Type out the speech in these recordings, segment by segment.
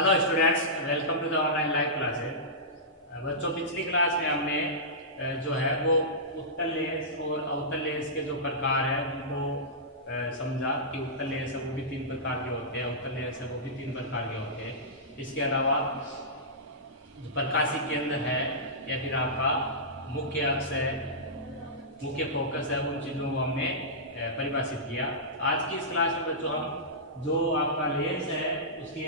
Hello students, welcome to the online live classes. बच्चों, पिछली class में हमने जो है वो उत्तल लेंस और अवतल लेंस के जो प्रकार है उनको समझा कि उत्तल लेंस है वो भी 3 प्रकार के होते हैं, अवतल लेंस है वो भी 3 प्रकार के होते हैं। इसके अलावा जो प्रकाशिक केंद्र है या फिर आपका मुख्य अक्ष है, मुख्य फोकस है, उन चीज़ों को हमने परिभाषित किया। आज की इस क्लास में बच्चों हम जो आपका लेंस है उसके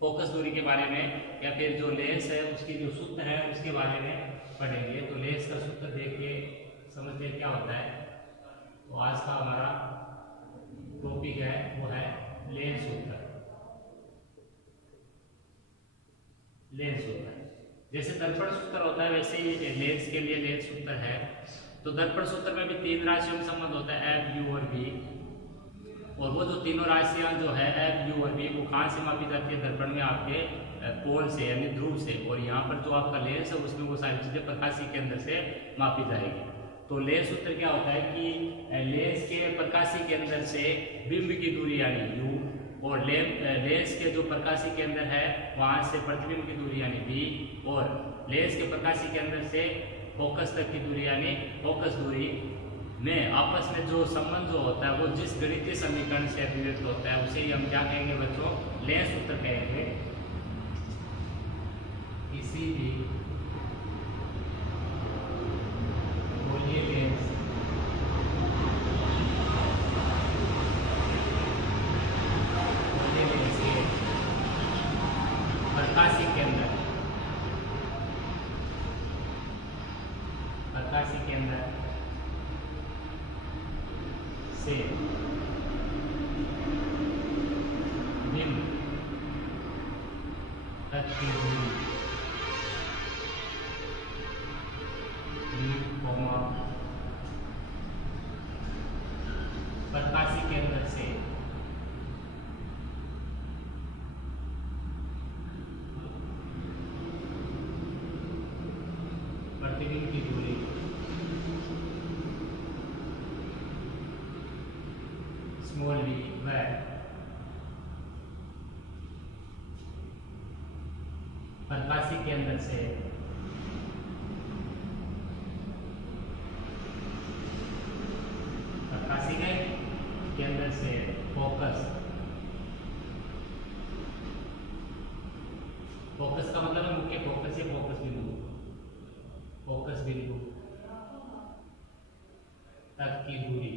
फोकस दूरी के बारे में या फिर जो लेंस है उसकी जो सूत्र है उसके बारे में पढ़ेंगे। तो लेंस का सूत्र देख के समझते क्या होता है। तो आज का हमारा टॉपिक है वो है लेंस सूत्र। लेंस सूत्र जैसे दर्पण सूत्र होता है वैसे ही लेंस के लिए लेंस सूत्र है। तो दर्पण सूत्र में भी 3 राशियों में संबंध होता है, एफ, यू और बी। और वो जो तीनों राशियां जो है एफ, यू और बी, वो कहाँ से मापी जाती है? दर्पण में आपके पोल से यानी ध्रुव से। और यहाँ पर जो आपका लेंस है उसमें वो सारी चीजें प्रकाशीय केंद्र से मापी जाएगी। तो लेंस सूत्र क्या होता है कि लेंस के प्रकाशीय केंद्र से बिंब की दूरी यानी यू, और लेंस के जो प्रकाशीय केंद्र है वहां से प्रतिबिंब की दूरी यानी बी, और लेंस के प्रकाशीय केंद्र से फोकस तक की दूरी यानी फोकस दूरी में आपस में जो संबंध जो होता है वो जिस गणितीय समीकरण से अभिव्यक्त होता है उसे ही हम क्या कहेंगे बच्चों? लेंस सूत्र कहेंगे। किसी भी गोलीय लेंस के प्रकाशीय केंद्र से बिंब तक की दूरी प्रकाशीय केंद्र से प्रतिबिंब की दूरी स्मॉल वी व प्रकाशीय केंद्र से फोकस का मतलब है मुख्य फोकस या फोकस बिंदु तक की दूरी,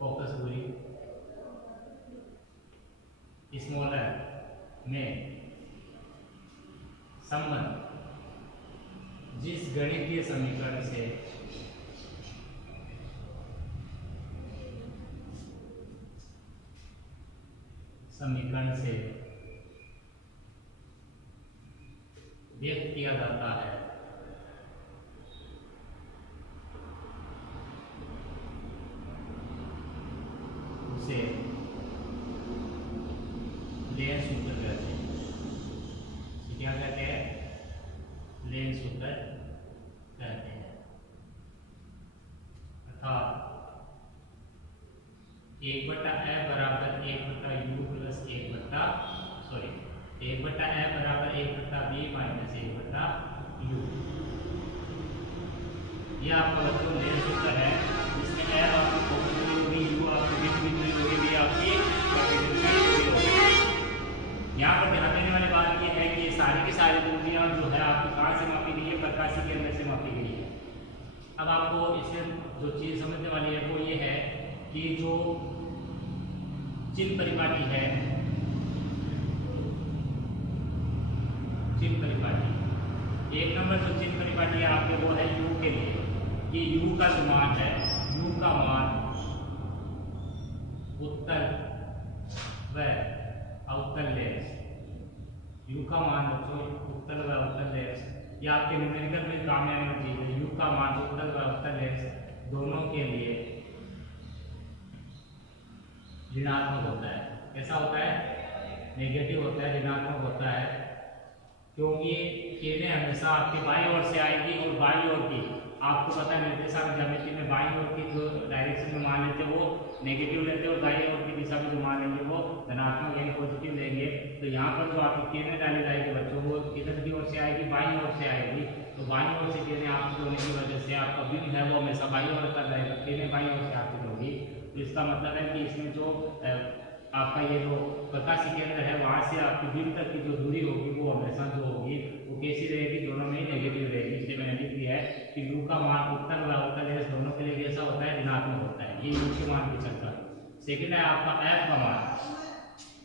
फोकस दूरी स्मॉल में संबंध जिस गणितीय समीकरण से व्यक्त किया जाता है उसे लेंस सूत्र कहते हैं। क्या कहते हैं? लेंस सूत्र कहते हैं। अर्थात 1/f बराबर 1/u प्लस 1/f बराबर 1/b माइनस 1/u। यह आपका बच्चों लेंस सूत्र है जिसमें f आपकी फोकस दूरी होगी, u आपकी बिंब की दूरी होगी, b आपकी प्रतिबिंब की दूरी होगी। यहाँ पर ध्यान देने वाली बात यह है कि ये सारी की सारी दूरियां जो है आपकी कहाँ से मापी गई है? प्रकाशीय केंद्र से मापी गई है। अब आपको इससे जो चीज समझने वाली है वो ये है कि जो चिन्ह परिपाटी है, चिन्ह परिपाटी 1 नंबर जो चिन्ह परिपाटी है आपके वो है u के लिए। ये u का जो मान है, u का मान उत्तल व अवतल लेंस, u का मान बच्चों उत्तल व अवतल लेंस, ये आपके न्यूमेरिकल में काम आने वाली चीज है। u का मान उत्तल व अवतल लेंस दोनों के लिए ऋणात्मक होता है। कैसा होता है? नेगेटिव होता है, ऋणात्मक होता है। क्योंकि किरणें हमेशा आपके बाईं ओर से आएगी और बाईं ओर की आपको पता है निर्देशांक ज्यामिति में बाईं ओर की जो डायरेक्शन में मान लेते हैं वो नेगेटिव लेते हैं और दाईं ओर की दिशा में जो मान लेंगे वो धनात्मक यानी पॉजिटिव लेंगे। तो यहाँ पर जो आपकी किरणें डाली जाएगी बच्चों वो किधर की ओर से आएगी, बाईं ओर से आएगी। तो बाईं ओर से किरणें आपकी होने की वजह से आपका बिंब है वो हमेशा बाईं ओर का रहेगा, किरणें बाईं ओर से आपकी होगी। तो इसका मतलब है कि इसमें जो आपका ये जो प्रकाशीय केंद्र है वहां से आपकी बिंब तक की जो दूरी होगी वो हमेशा जो होगी वो कैसी रहेगी, दोनों में ही नेगेटिव रहेगी। इसलिए मैंने लिख दिया है कि u का मान उत्तर व अवतल लेंस दोनों के लिए कैसा होता है, ऋणात्मक होता है। ये u के मान की चक्कर। सेकंड है आपका f का मान।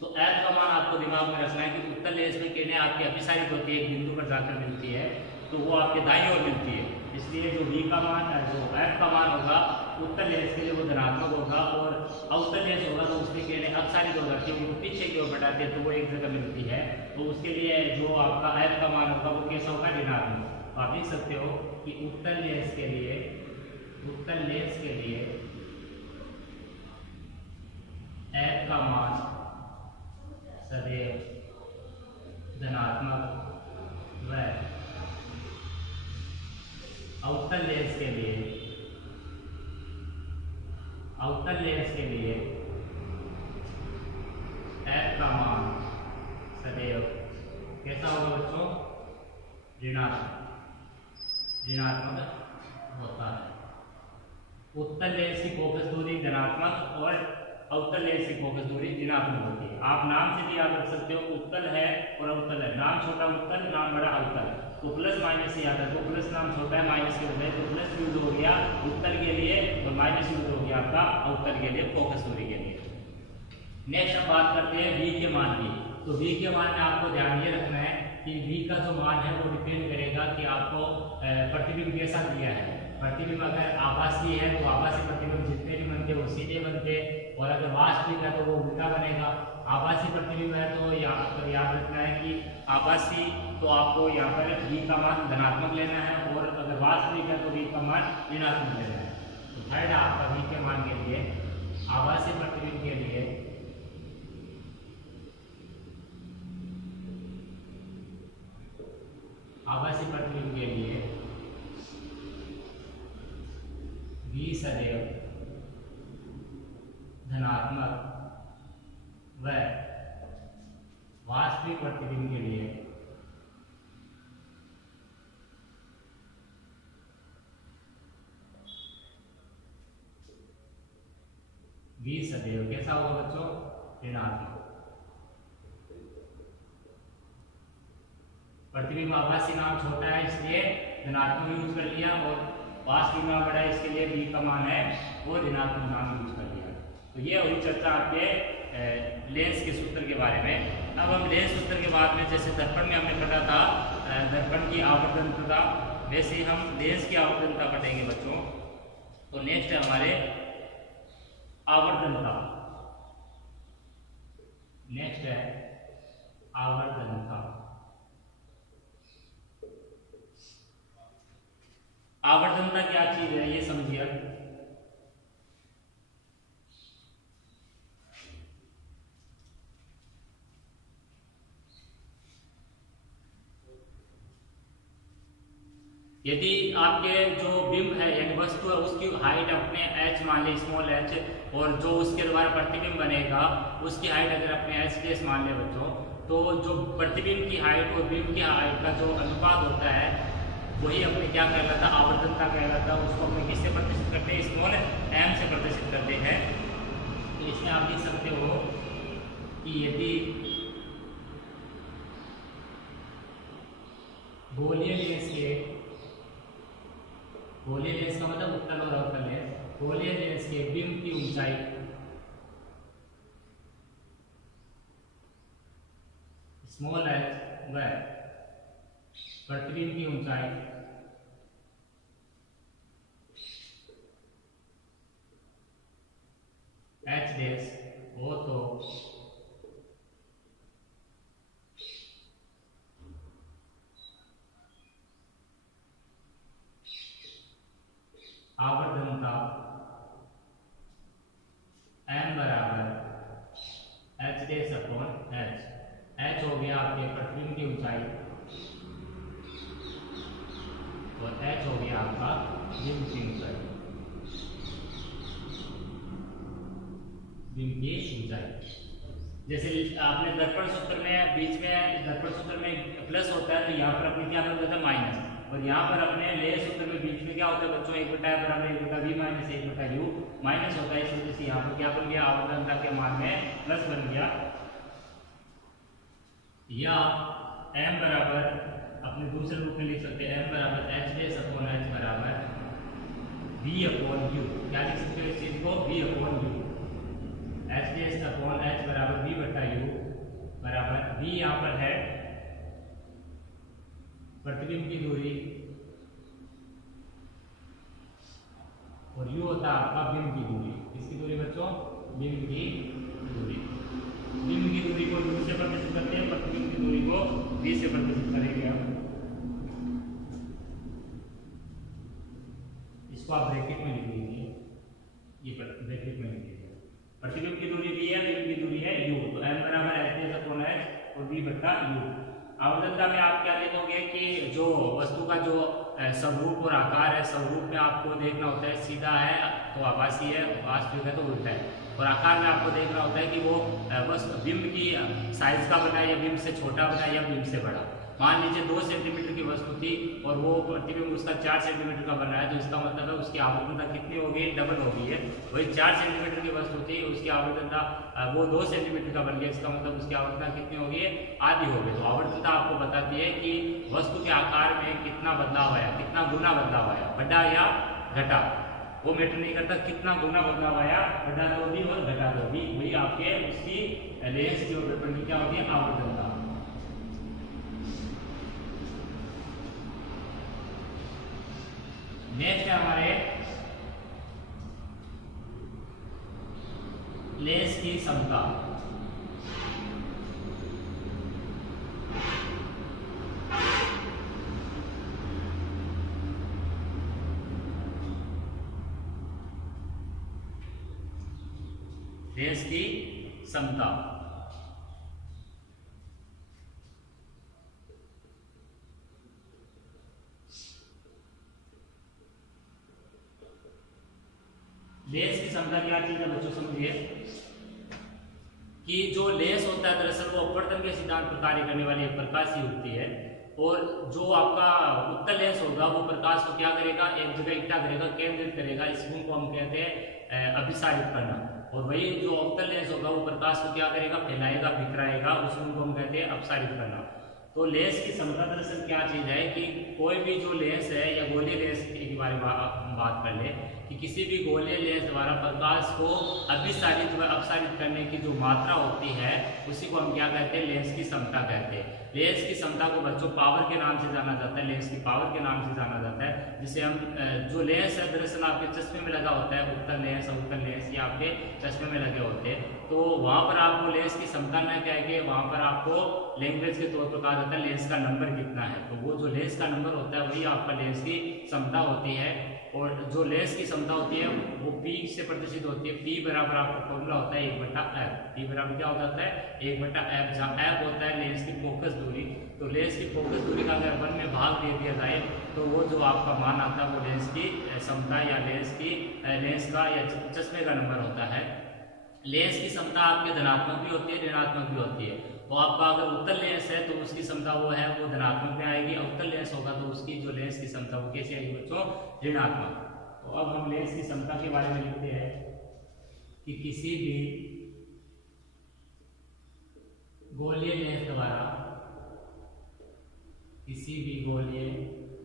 तो f का मान आपको दिमाग में रखना है कि उत्तर लेंस में किरणें आपकी अभिसारित होती है, एक बिंदु पर जाकर मिलती है, तो वो आपके दाईं ओर मिलती है। इसलिए जो v का मान जो f का मान होगा उत्तर लेंस के लिए वो धनात्मक होगा, और अवतल लेंस होगा तो उसमें किरणें अपसारित हो जाती है, उनको पीछे की ओर बढ़ाते हैं तो वो एक जगह मिलती है। तो उसके लिए जो आपका f का मान होगा वो कैसा होगा, ऋणात्मक। तो आप लिख सकते हो कि उत्तर लेंस के लिए f का मान सदैव धनात्मक व अवतल लेंस के लिए f का मान सदैव कैसा होगा बच्चों, ऋणात्मक होता है। उत्तर लेंस की फोकस दूरी धनात्मक और अवतल लेंस की फोकस दूरी ऋणात्मक होती है। आप नाम से भी याद रख सकते हो, उत्तल है और अवतल है। नाम छोटा उत्तल, नाम बड़ा अवतल। तो प्लस माइनस से याद रखो, प्लस नाम छोटा है माइनस के बजाय, तो प्लस यूज हो गया उत्तल के लिए और माइनस यूज हो गया आपका अवतल के लिए, फोकस दूरी के लिए। नेक्स्ट हम बात करते हैं v के मान की। तो v के मान में आपको ध्यान ये रखना है कि v का जो मान है वो डिपेंड करेगा कि आपको प्रतिबिंब कैसा दिया है। प्रतिबिंब अगर आभासी है तो आभासी प्रतिबिंब जितने भी बनते वो सीधे बनते, और अगर वास्तविक है तो वो उल्टा बनेगा। आभासी प्रतिबिंब है तो यहाँ पर याद रखना है कि आभासी तो आपको यहाँ पर v का मान धनात्मक लेना है, और अगर वास्तविक है तो v का मान ऋणात्मक लेना है। तो थर्ड आपका v के मान के लिए, आभासी प्रतिबिंब के लिए v सदैव धनात्मक व वास्तविक प्रतिबिंब के लिए v सदैव कैसा होगा बच्चों, ऋणात्मक। प्रतिबिंब आभासी नाम छोटा है इसलिए धनात्मक यूज कर लिया, और वास्तविक नाम बड़ा है इसके लिए v का मान है वो ऋणात्मक नाम यूज कर लिया। तो ये हुई चर्चा आपके लेंस के सूत्र के बारे में। अब हम लेंस सूत्र के बाद में जैसे दर्पण में हमने पढ़ा था दर्पण की आवर्तनता, वैसे ही हम लेंस की आवर्तनता पढ़ेंगे बच्चों। तो नेक्स्ट है हमारे आवर्तनता। नेक्स्ट है आवर्तनता। आवर्तनता क्या चीज है ये समझिए। यदि आपके जो बिंब है यानी वस्तु है उसकी हाइट अपने h मान ले, स्मॉल h, और जो उसके द्वारा प्रतिबिंब बनेगा उसकी हाइट अगर अपने h डेस मान ले बच्चों, तो जो प्रतिबिंब की हाइट और बिंब की हाइट का जो अनुपात होता है वही अपने क्या कहलाता है, आवर्तनता कहलाता है। उसको अपने किससे प्रदर्शित करते हैं, स्मॉल m से प्रदर्शित करते हैं। तो इसमें आप लिख सकते हो कि यदि गोलीय लेंस का मतलब उत्तल और अवतल लेंस, गोलीय लेंस के बिंब की ऊंचाई स्मॉल h व प्रतिबिंब की ऊंचाई h डेस हो तो आवर्तनता m बराबर h डेस अपॉन h। h हो गया आपके प्रतिबिंब की ऊंचाई एच हो गया आपका बीम की ऊंचाई, बीम की ऊंचाई। जैसे आपने दर्पण सूत्र में बीच में दर्पण सूत्र में प्लस होता है, तो यहाँ पर अपने क्या बन जाता है माइनस, और यहाँ पर अपने लेयर सूत्र में बीच में क्या होता है बच्चों, 1/f बराबर 1/v माइनस 1/u माइनस होता है। इस वजह से यहाँ पर क्या बन गया, आवर्तनता के मान में प्लस बन गया, या m बराबर अपने दूसरे रूप में लिख सकते हैं m बराबर h डेश अपॉन h बराबर v अपॉन u। क्या लिख सकते हो इस चीज को, v upon u, h dash upon h बराबर v बटा u बराबर v यहाँ पर है प्रतिबिंब की दूरी और u होता है आपका बिंब की दूरी। किसकी दूरी बच्चों, बिंब की दूरी। बिंब की दूरी को u से प्रतिशत करते हैं, प्रतिबिंब की दूरी को v से प्रतिशत करेंगे। हम इसको आप ब्रैकेट में लिख लीजिए, ये ब्रैकेट में लिख लीजिए, प्रतिबिंब की दूरी v है, बिंब की दूरी है u, तो m बराबर h डेश अपॉन h और v बटा u। आवर्तनता में आप क्या देखोगे कि जो वस्तु का जो स्वरूप और आकार है, स्वरूप में आपको देखना होता है सीधा है तो आभासी है, वास्तविक है तो उल्टा है, और आकार में आपको देखना होता है कि वो बस बिंब की साइज का बना है या बिंब से छोटा बना है या बिंब से बड़ा। मान लीजिए 2 सेंटीमीटर की वस्तु थी और वो प्रतिबिंब उसका 4 सेंटीमीटर का बन रहा है, तो इसका मतलब है उसकी आवर्तनता कितनी होगी, डबल हो गई है। वही 4 सेंटीमीटर की वस्तु थी, उसकी आवर्तनता वो 2 सेंटीमीटर का बन गया, इसका मतलब उसकी आवर्तनता कितनी होगी, आधी हो गई। तो आवर्तनता आपको बताती है कि वस्तु के आकार में कितना बदलाव आया, कितना गुना बदलाव आया, बढ़ा या घटा, वो मैटर नहीं करता कितना गुना बदलाव आया, बढ़ा तो भी और घटा तो भी, वही आपके उसकी लेंस की और दर्पण की क्या होती है, आवर्तनता। नेक्स्ट है हमारे लेंस की समता। लेंस की समता लेंस की क्षमता क्या चीज है बच्चों, समझिए कि जो लेंस होता है दरअसल वो अपवर्तन के सिद्धांत पर कार्य करने वाली एक प्रकाशीय युक्ति है, और जो आपका उत्तल लेंस होगा वो प्रकाश को क्या करेगा, एक जगह इकट्ठा करेगा, केंद्रित करेगा, इस गुण को हम कहते हैं अभिसारित करना। और वही जो अवतल लेंस होगा वो प्रकाश को क्या करेगा, फैलाएगा, बिखराएगा, उस गुण को हम कहते हैं अपसारित करना। तो लेंस की क्षमता दरअसल क्या चीज है कि कोई भी जो लेंस है या गोलीय लेंस के बारे में हम बात कर ले कि किसी भी गोलीय लेंस द्वारा प्रकाश को अभिसारित व अपसारित करने की जो मात्रा होती है उसी को हम क्या कहते हैं, लेंस की क्षमता कहते हैं। लेंस की क्षमता को बच्चों पावर के नाम से जाना जाता है, लेंस की पावर के नाम से जाना जाता है, जिसे हम जो लेंस है दरअसल आपके चश्मे में लगा होता है, उत्तल लेंस अवतल लेंस ये आपके चश्मे में लगे होते हैं। तो वहां पर आपको लेंस की क्षमता न कह के वहां पर आपको लैंग्वेज के तौर पर कहा जाता है लेंस का नंबर कितना है, तो वो जो लेंस का नंबर होता है वही आपका लेंस की क्षमता होती है। और जो लेंस की क्षमता होती है वो P से प्रदर्शित होती है। P बराबर आपका फॉर्मूला होता है 1/f। P बराबर क्या होता है 1/f, जहाँ f होता है लेंस की फोकस दूरी। तो लेंस की फोकस दूरी का अगर 1 में भाग दे दिया जाए तो वो जो आपका मान आता है वो लेंस की क्षमता या लेंस का या चश्मे का नंबर होता है। लेंस की क्षमता आपके धनात्मक भी होती है, ऋणात्मक भी होती है। तो आपका अगर उत्तल लेंस है तो उसकी क्षमता वो है वो धनात्मक में आएगी, अवतल लेंस होगा तो उसकी जो लेंस की क्षमता वो कैसी आएगी बच्चों, ऋणात्मक। तो अब हम लेंस की क्षमता के बारे में लिखते हैं कि किसी भी गोलीय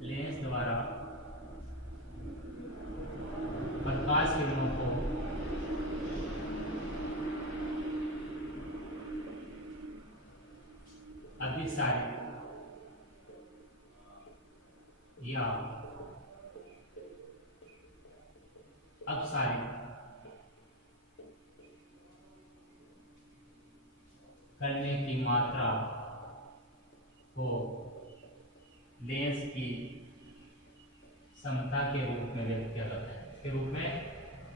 लेंस द्वारा प्रकाश किरणों को अभिसारित या अपसारित करने की मात्रा को लेंस की क्षमता के रूप में व्यक्त किया जाता है। के रूप में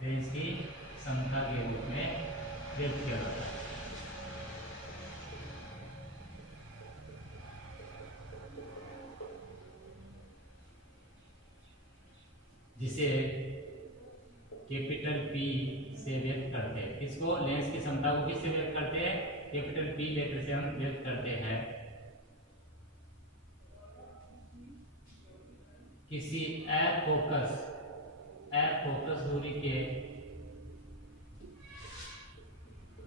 लेंस की क्षमता के रूप में व्यक्त किया जाता है। जिसे कैपिटल P से व्यक्त करते हैं। इसको लेंस की क्षमता को किससे व्यक्त करते हैं? कैपिटल P लेटर से हम व्यक्त करते हैं। किसी अफोकस दूरी के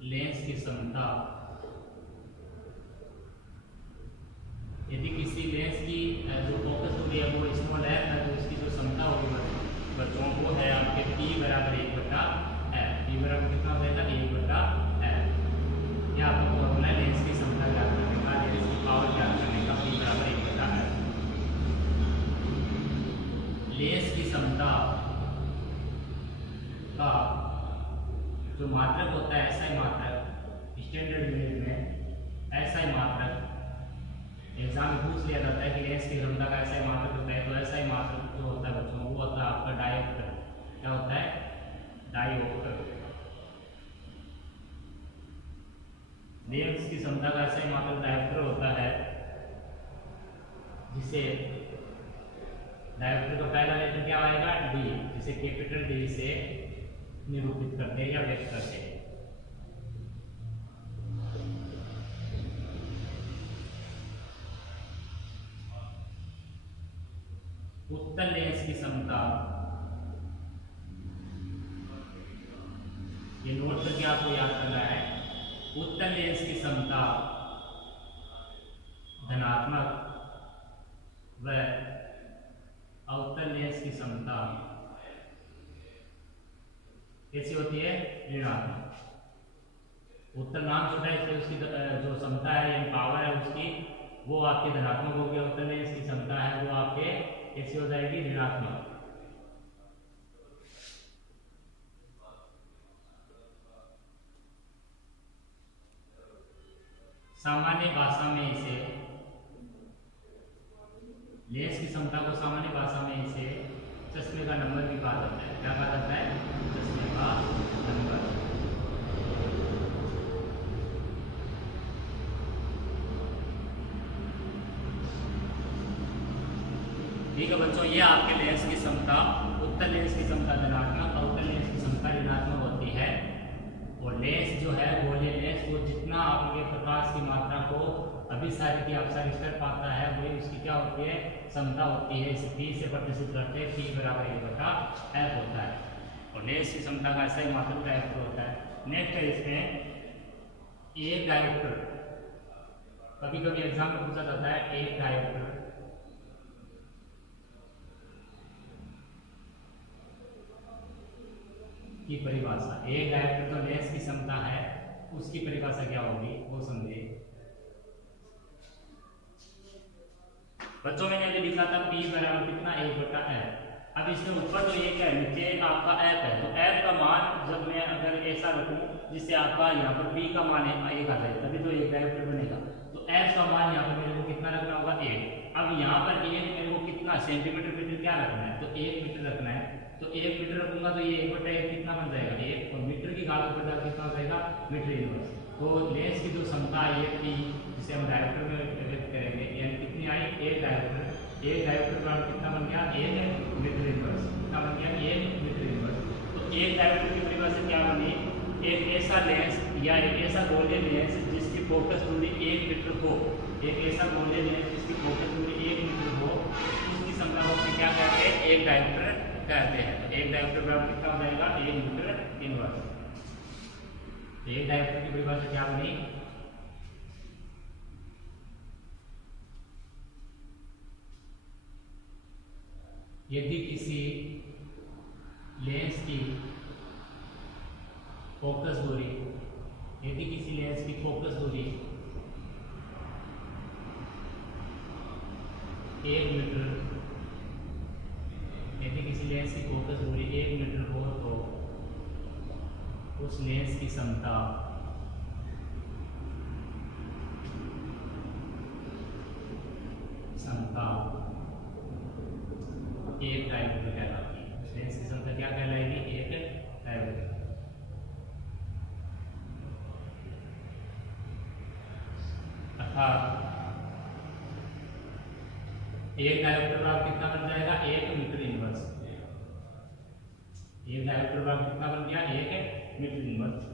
लेंस की क्षमता, यदि किसी लेंस की जो फोकस दूरी है वो स्मॉल है तो उसकी जो क्षमता होगी बच्चों वो है आपके P बराबर 1/f। P बराबर कितना हो जाएगा? 1/f। यह आपको फॉर्मूला लेंस की क्षमता ज्ञात करने का, लेंस की पावर ज्ञात करने का, P बराबर 1/f। लेंस की क्षमता का जो मात्रक होता है SI मात्रक, स्टैंडर्ड यूनिट में SI मात्रक एग्जाम में पूछ लिया जाता है कि लेंस की क्षमता का SI मात्रक होता है। तो SI मात्रक जो होता है बच्चों वो होता है आपका डायोप्टर। क्या होता है? डायोप्टर। लेंस की क्षमता का SI मात्रक डायोप्टर होता है, जिसे डायोप्टर का पहला लेटर क्या आएगा? D, जिसे कैपिटल D से निरूपित करते हैं या व्यक्त करते हैं। उत्तल लेंस की क्षमता, ये नोट करके आपको याद करना है। उत्तल लेंस की क्षमता धनात्मक व अवतल लेंस की क्षमता कैसी होती है? ऋणात्मक। उत्तल नाम छोटा है इसलिए उसकी जो क्षमता है यानी पावर है उसकी वो आपकी धनात्मक होगी। अवतल लेंस की क्षमता है वो आपके कैसी हो जाएगी? ऋणात्मक। सामान्य भाषा में इसे, लेंस की क्षमता को सामान्य भाषा में इसे चश्मे का नंबर भी कहा जाता है। क्या कहा जाता है? चश्मे का नंबर। ठीक है बच्चों, ये आपके लेंस की क्षमता, उत्तल लेंस की क्षमता धनात्मक, अवतल लेंस की क्षमता ऋणात्मक होती है। और लेंस जो है गोलीय लेंस वो जितना आपके प्रकाश की मात्रा को अभिसारित या अपसारित कर पाता है वही उसकी क्या होती है? क्षमता होती है। इसे P से प्रदर्शित करते हैं। P बराबर 1/f होता है। और लेंस की क्षमता का SI मात्रक डायोप्टर होता है। नेक्स्ट है इसमें एक डायोप्टर। कभी कभी एग्जाम में पूछा जाता है एक डायोप्टर की परिभाषा। एक डायोप्टर तो लेंस की क्षमता है, उसकी परिभाषा क्या होगी वो समझिए। बच्चों मैंने अभी लिखा था P बराबर कितना? 1/f। अब इसके ऊपर तो एक है, नीचे आपका f है, तो f का मान जब मैं अगर ऐसा रखूं जिससे आपका यहाँ पर P का मान 1 आ जाए तभी तो एक डायोप्टर बनेगा। तो f का मान यहाँ पर मेरे को कितना रखना होगा? 1। अब यहाँ पर 1 मेरे को कितना सेंटीमीटर मीटर क्या रखना है? तो 1 मीटर रखना है। तो 1 मीटर रखूंगा तो ये 1/1 कितना बन जाएगा? 1। और मीटर की घात पर कितना हो जाएगा? Metre inverse. तो लेंस की जो क्षमता है ये P, जिसे हम डायोप्टर में व्यक्त करेंगे, यानी कितनी आई? एक डायोप्टर का कितना बन गया? 1 मीटर इनवर्स। कितना बन गया? 1 मीटर इनवर्स। तो एक डायोप्टर की परिभाषा क्या बनी? एक ऐसा लेंस या एक ऐसा गोलीय लेंस जिसकी फोकस दूरी 1 मीटर हो, एक ऐसा गोलीय लेंस जिसकी फोकस दूरी 1 मीटर हो, उसकी क्षमता को क्या कहते हैं? एक डायोप्टर कहते हैं। तो एक डायोप्टर बराबर कितना हो जाएगा? 1 मीटर इनवर्स। एक डायोप्टर की परिभाषा क्या बनी? यदि किसी लेंस की फोकस दूरी, यदि किसी लेंस की फोकस दूरी 1 मीटर, यदि किसी लेंस की फोकस दूरी 1 मीटर हो तो उस लेंस की क्षमता एक डायोप्टर कहलाती है। लेंस की क्षमता क्या कहलाएगी? एक डायोप्टर। अर्थात एक डायोप्टर का कितना बन जाएगा? 1 मीटर इनवर्स। मिड इनवर्स।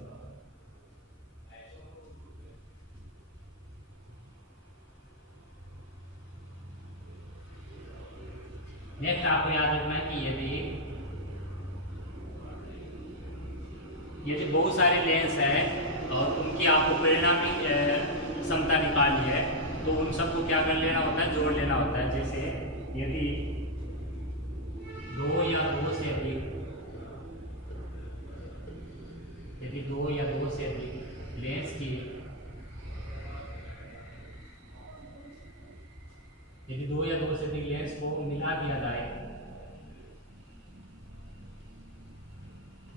नेक्स्ट आपको याद रखना है कि यदि बहुत सारे लेंस है और उनकी आपको परिणामी क्षमता निकालनी है तो उन सबको क्या कर लेना होता है, जोड़ लेना होता है। जैसे यदि दो या दो से अधिक लेंस की यदि दो या दो से अधिक लेंस को मिला दिया जाए,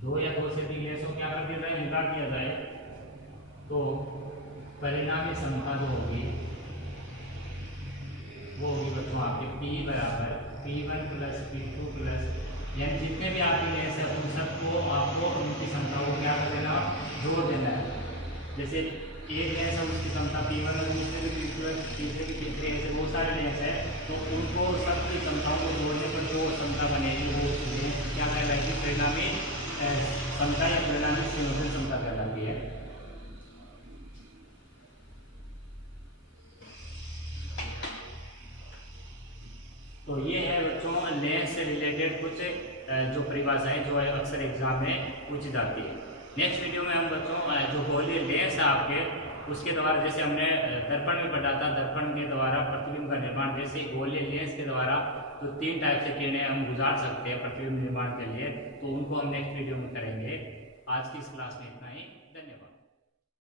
दो या दो से अधिक लेंस को क्या कर दिया जाए, मिला दिया जाए, तो परिणामी क्षमता जो होगी वो होगी बच्चों आपके P बराबर P1 प्लस P2 प्लस, यानी जितने भी आपके लेंस है उन सबको आपको उनकी क्षमता को क्या कर देना, जोड़ देना है। जैसे एक लेंस है उसकी क्षमता P1 है, दूसरे भी P2 है, तीसरे भी P3 ऐसे बहुत सारे लेंस है, तो उनको सबकी क्षमताओं को जोड़ने पर जो क्षमता बनेगी वो क्या कहलाएगी, परिणामी क्षमता या परिणामी संयोजन क्षमता कहलाती है। तो ये है बच्चों लेंस से रिलेटेड कुछ जो परिभाषाएं जो है अक्सर एग्जाम में पूछी जाती है। नेक्स्ट वीडियो में हम बच्चों जो गोलीय लेंस है आपके उसके द्वारा, जैसे हमने दर्पण में पढ़ा था, दर्पण के द्वारा प्रतिबिंब का निर्माण, जैसे गोलीय लेंस के द्वारा तो 3 टाइप से किरणें हम गुजार सकते हैं प्रतिबिंब निर्माण के लिए, तो उनको हम नेक्स्ट वीडियो में करेंगे। आज की इस क्लास में इतना।